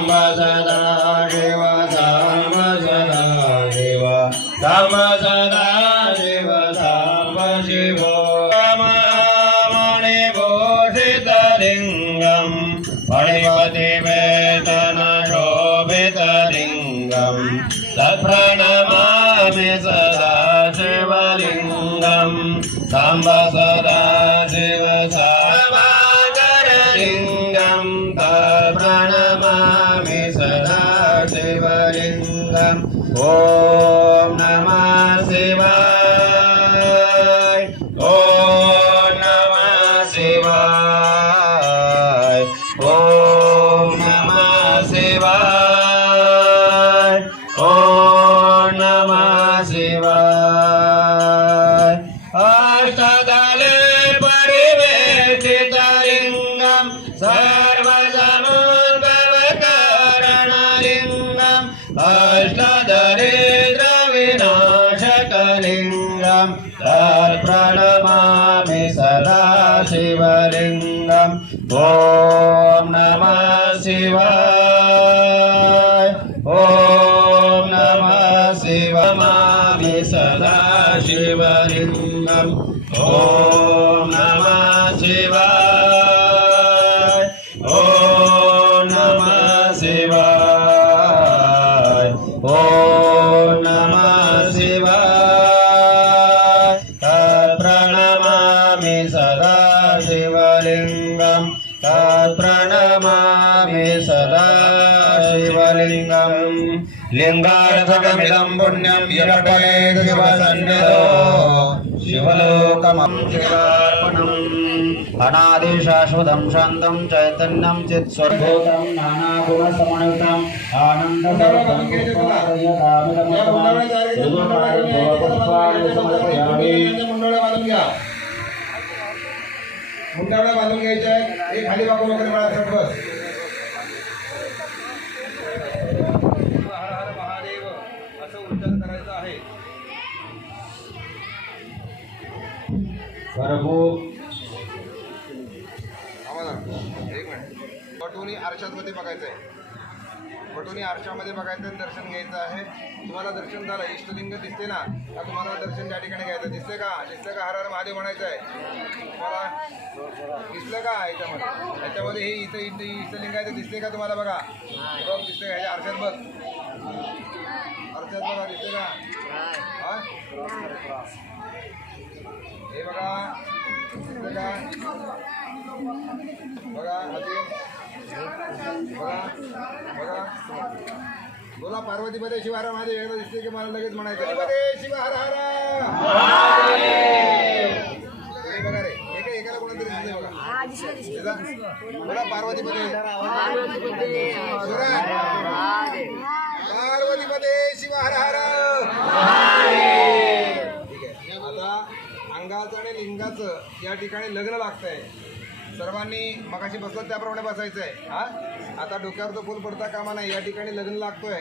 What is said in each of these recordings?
सांब सदा शिव सांब सदा शिव सांब सदा शिव सांब शिव मणिभूषितलिङ्गं फणिपतिवेतन शोभितलिङ्गं तत्प्रणमामि सदा शिवलिङ्गं सांब सदा शिव साम्बलिङ्गं तत्प्रणमामि सदा शिवलिङ्गम् ॐ नमः शिवाय ॐ नमः शिवाय ॐ नमः शिवाय ॐ नमः शिवाय अष्टदले परिवेष्टितलिङ्गं सर्वसमुद्भवकारणलिङ्गम् अष्टदरिद्रविनाशकलिङ्गं तत्प्रणमामि सदा शिवलिङ्गम् ॐ नमः शिवाय ॐ नमः शिवमामि सदा शिवलिङ्गम् ॐ नमः शिवाय ॐ नमः शिवाय ॐ नमः शिवाय तत्प्रणमामि सदा शिवलिङ्गं तत्प्रणमामि सदा शिवलिङ्गं लिङ्गार्थकमिदं पुण्यं यर्पयेत् शिवसन्निधौ शिवलोकमं शिवार्पणम् अनादिशाश्वतं शान्तं चैतन्यं चित्स्वरूपं नानागुणसमन्वितम् आनन्दस्वरूपं मुंडावळा बांधून घ्यायच्या आहेत. एक खाली वाकून वगैरे मला असं बस. हर हर महादेव असं उच्चार करायचं आहे. प्रभू आम्हाला एक मिनिट पटोनी आरशामध्ये बघायचं आहे. पटोनी आरशामध्ये बघायचं आहे, दर्शन घ्यायचं आहे. तुम्हाला दर्शन झालं, इष्टलिंग दिसते ना, का तुम्हाला दर्शन त्या ठिकाणी घ्यायचं दिसते का? दिसते का? हर हर महादेव म्हणायचं आहे. तुम्हाला दिसलं का? याच्यामध्ये हे इथं इष्टलिंग आहे ते दिसते का तुम्हाला? बघा बघ, दिसते का? ह्याच्या आरशात बघ, आरशात बघा, दिसते का? हा हे बघा, दिसते का? बघा अजून बघा बघा. बोला पार्वतीपदे शिव हर महादेव. एकदा दिसते की मला लगेच म्हणायचं पार्वतीपदे शिव हर हर महादेव. बघा रे, एकाला कोणातरी दिसते बघा. बोला पार्वतीपदे पार्वतीपदे शिव हर हर. ठीक आहे. आता अंगाचं आणि लिंगाचं या ठिकाणी लग्न लागतंय. सर्वांनी मगाशी बसलं त्याप्रमाणे बसायचं आहे. हा आता डोक्यावर तो फुल पडता कामा नाही. या ठिकाणी लग्न लागतोय.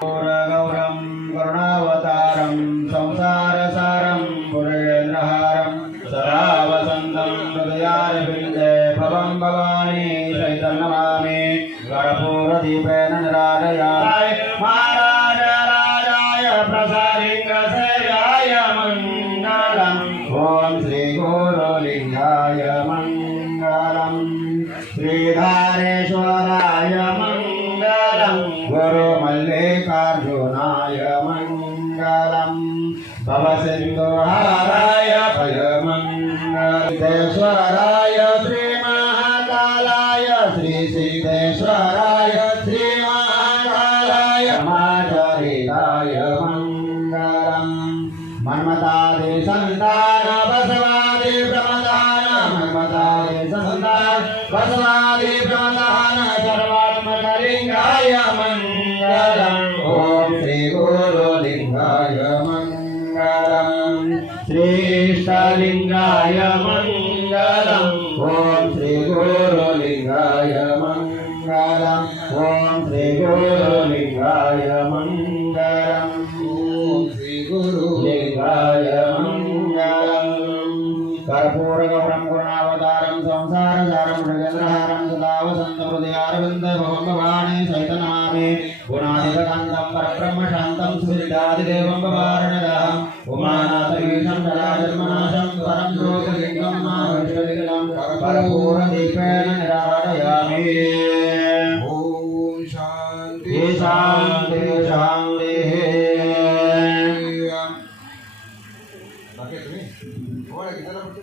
गौरं करुणावतारं संसारसारं पुरेन्द्रहारं सदा वसन्तं हृदयारविन्दे भवं भवानी चैतन्यमामि कर्पूरदीपेन निरालयामि महाराज राजाय प्रसादिङ्गसेयाय मङ्गलम् ॐ श्री गुरुलिङ्गाय मङ्गलम् श्रीधारेश्वराय मङ्गलम् गुरुमल्लिकार्जुनाय मङ्गलम् भवसिन्धुहाराय भयमङ्गलेश्वराय श्रीमहाकालाय श्रीसिद्धेश्वराय श्रीमहाकालाय माचरिताय मङ्गलम् मन्मथादि सन्तान बसवादि प्रमदान मन्मथादि सन्तान बसवादि प्रमदान सर्वात्मकलिङ्गाय मङ्गलम् ॐ श्री गुरुलिङ्गाय मङ्गलम् श्रीष्टलिङ्गाय मङ्गलम् ॐ श्री गुरुलिङ्गाय मङ्गलम् ॐ श्री गुरुलिङ्गाय मङ्गलम् गुरुलिङ्गाय मङ्गलम् कर्पूरगौरं करुणावतारं संसारसारं कुमारं मृगेन्द्रहारं सदा वसन्तहृदयारविन्द भवं भवानी सहितनामे गुणाधिककान्तं परब्रह्म शान्तं सुहृदादिदेवं भवारणदाम् उमानाथवीशं जराजन्मनाशं परं ज्योतिर्लिङ्गं माहेश्वरलिङ्गं परपूर्णदीपेन निराडयामि। ॐ शान्ति शान्ति शान्ति। बाकी तुम्ही तुम्हाला कितीला पडते?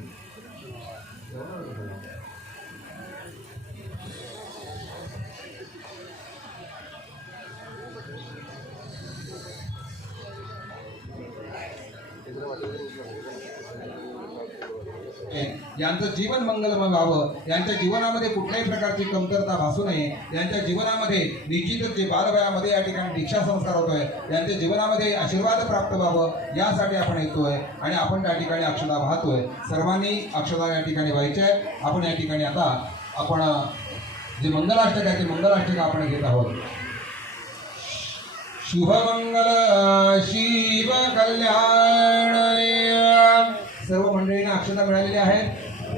यांचं जीवन मंगलमय व्हावं, यांच्या जीवनामध्ये कुठल्याही प्रकारची कमतरता भासू नये, यांच्या जीवनामध्ये निश्चितच जे बालवयामध्ये या ठिकाणी दीक्षा संस्कार होतोय, यांच्या जीवनामध्ये आशीर्वाद प्राप्त व्हावं यासाठी आपण येतोय आणि आपण त्या ठिकाणी अक्षता वाहतोय। सर्वांनी अक्षता या ठिकाणी व्हायचे आहे। आपण या ठिकाणी आता आपण जे मंगलाष्टक आहे ते मंगलाष्टक आपण घेत आहोत। शुभमंगल शिव कल्याण। सर्व मंडळींना अक्षता मिळालेली आहेत।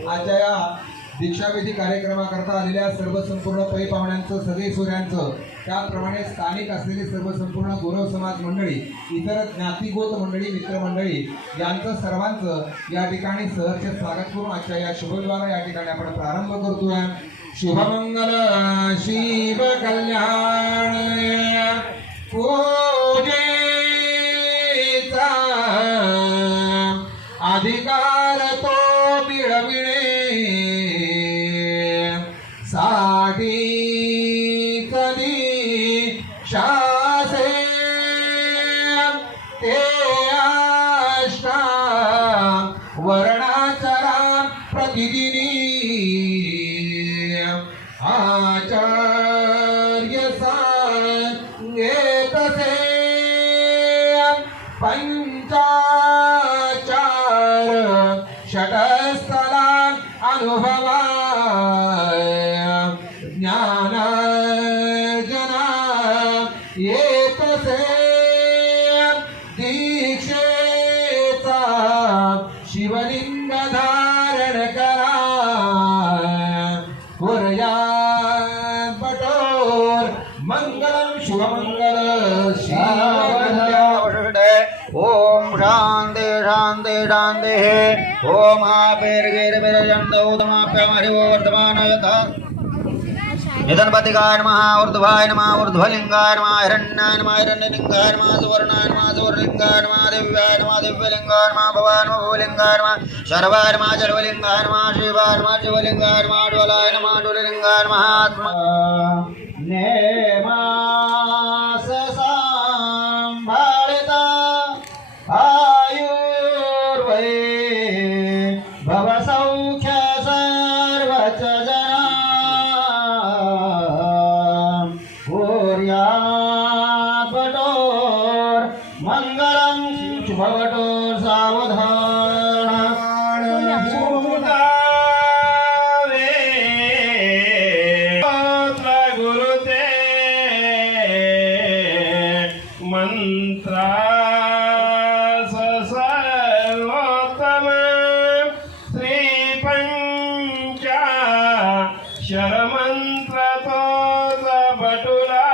आजच्या या दीक्षाविधी कार्यक्रमाकरता आलेल्या सर्व संपूर्ण पै पाहुण्यांचं, सगळे सूर्यांचं, त्याप्रमाणे स्थानिक असलेले सर्व संपूर्ण गौरव समाज मंडळी, इतर ज्ञातिगोत मंडळी, मित्रमंडळी यांचं सर्वांचं या ठिकाणी सहर्ष स्वागत करून आजच्या या शुभद्वारा या ठिकाणी आपण प्रारंभ करतोय। शुभमंगल शिव कल्याण। पूजेचा अधिकार तो मिळविणे साठी कधी शासे ते आष्टा वर्णाचरा प्रतिदिनी आचार्य सांगेत से पंचाचार षटस्थला अनुभवाय ज्ञानार्जना येत से दीक्षेचा शिवलिंग धारण करा बटोर मंगलम शुभमंगल ओम शांति शांति शांति। ओम वर्धमान निधनपतिकाय नमः, ऊर्ध्वाय नमः, ऊर्ध्वलिंगाय नमः, हिरण्याय नमः, हिरण्यलिंगाय नमः, सुवर्णाय नमः, सुवर्णलिंगाय नमः, दिव्याय नमः, दिव्यलिंगाय नमः, भवाय नमः, भवलिंगाय नमः, शर्वाय नमः, जलवलिंगाय नमः, शिवाय नमः, शिवलिंगाय नमः, ज्वलाय नमः, ज्वललिंगाय नमः। आत्मा नेमास सांभाळता आयुर्वै भवसौख्य सर्वच जना भूर्या बटोर मंगलम शुभवटोर सावधान गुरुते मंत्रा सर्वोत्तम श्री पंचा शरमंत्र तो बटुला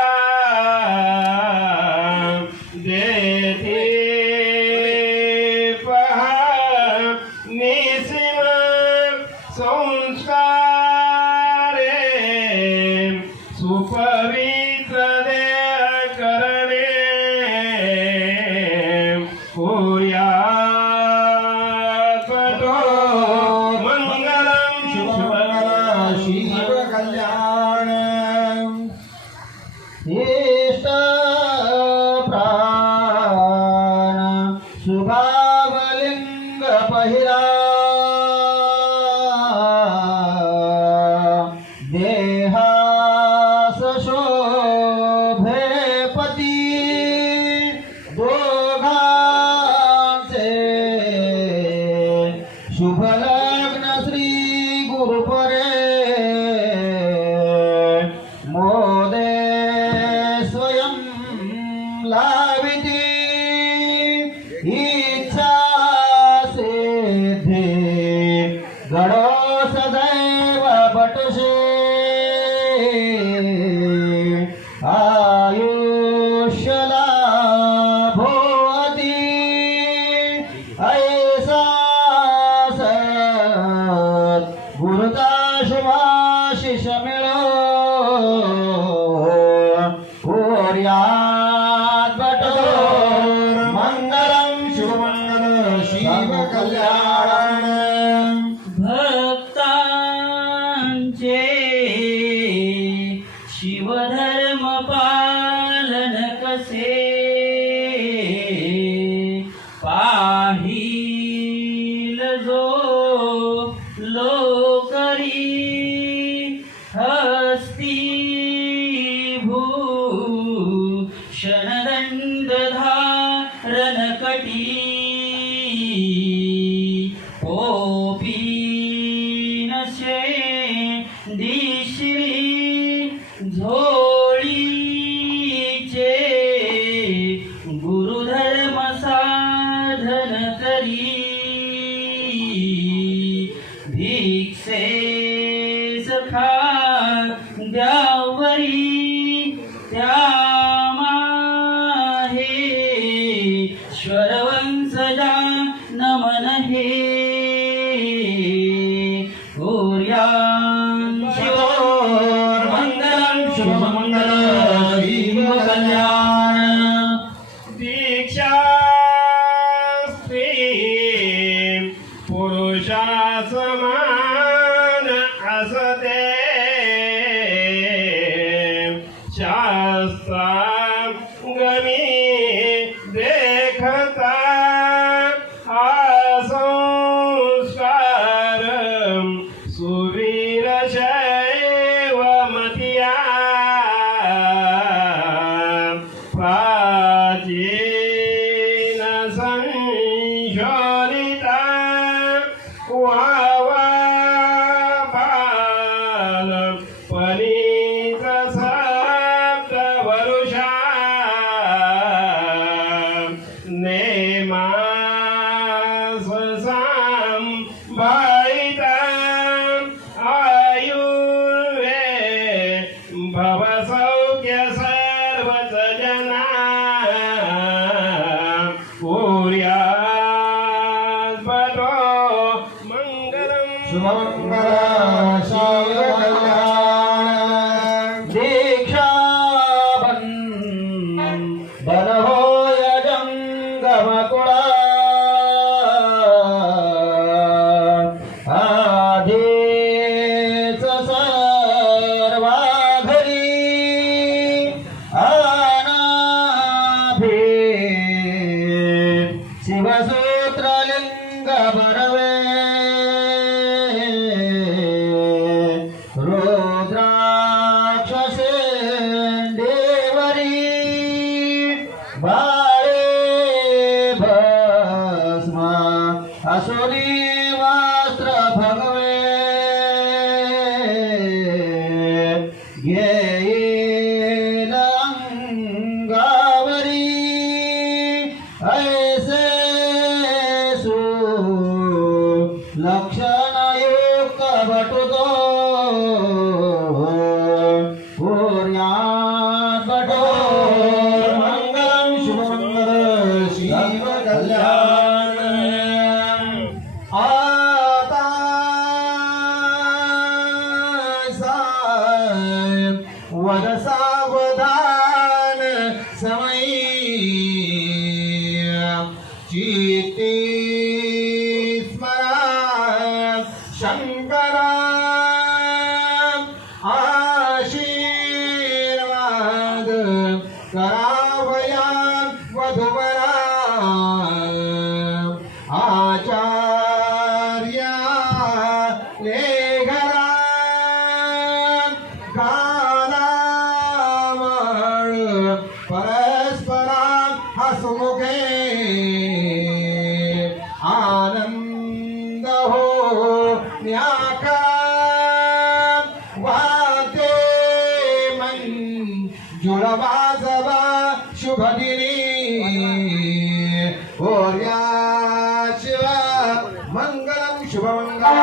देती पहा निसिम संस्कारे सुपवित्र देह करणे कुर्यात् मंगलम शुभमंगल शिव कल्याण। इष्ट प्राण शुभावलिंग पहिला देहास शोभे पती दोघांचे शुभ लग्न श्री गुरुपरे आशिष मिळो कोर्यात बटोर मंगलम शुभमंगल शिव कल्याण भक्तांचे शिवधर्म पालन कसे पाहिल जो लोकरी हस्ती भूषणदंड धारण कटी ओपीनशे दिश्री झोळीचे गुरुधर्म साधन करी भिक्षे सखा द्यावरी त्यामाहे श्वरवंशजा नमन हे शिवोर मंगलम शुभमंगल शिव कल्याण दीक्षा स्त्री पुरुषा समान असते शास्त्रांगमी देखता संस्कार सुवीर शैव मतिया प्राचीन संशोधिता वावा बाल पनीत सप्त वरुषा नेमास संभाळिता आयुर्वे भवसौख्य सर्वच जना कुर्यात् बतो मंगलम शुभमंगल शिव कल्याण दीक्षा बन होय जंगम कुळा आधीच सर्वा घरी अनाभि शिवसूत्रलिंग बरवे रुद्राक्षसे देवरी बाळे भस्म असुरी वस्त्र भगवे घेईल अंगावरी ऐसे लक्षणयुक्त बटुतो कुर्यात् बटोर मंगलम शुभमंगल शिव कल्याण आता साहेब वद सावधान समयी चित्ती स्मरा शंकरा आशीर्वाद करावया वधुवरा आचार्या लेघरा गालामळ परस्परा हसमुखे आनंद हो न्याका वाते मन जुळवाजवा शुभ दिनी होर्या शिवा मंगलम शुभमंगल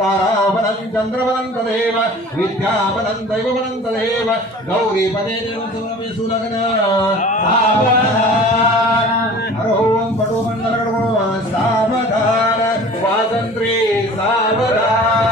ताराबलं चंद्रबलं तदेव विद्याबलं दैवबलं तदेव गौरीपदे देवसुरभि सुलग्न सावधान हर ओम पटो मंगलगणो सावधान वाद परतंत्रे सावधान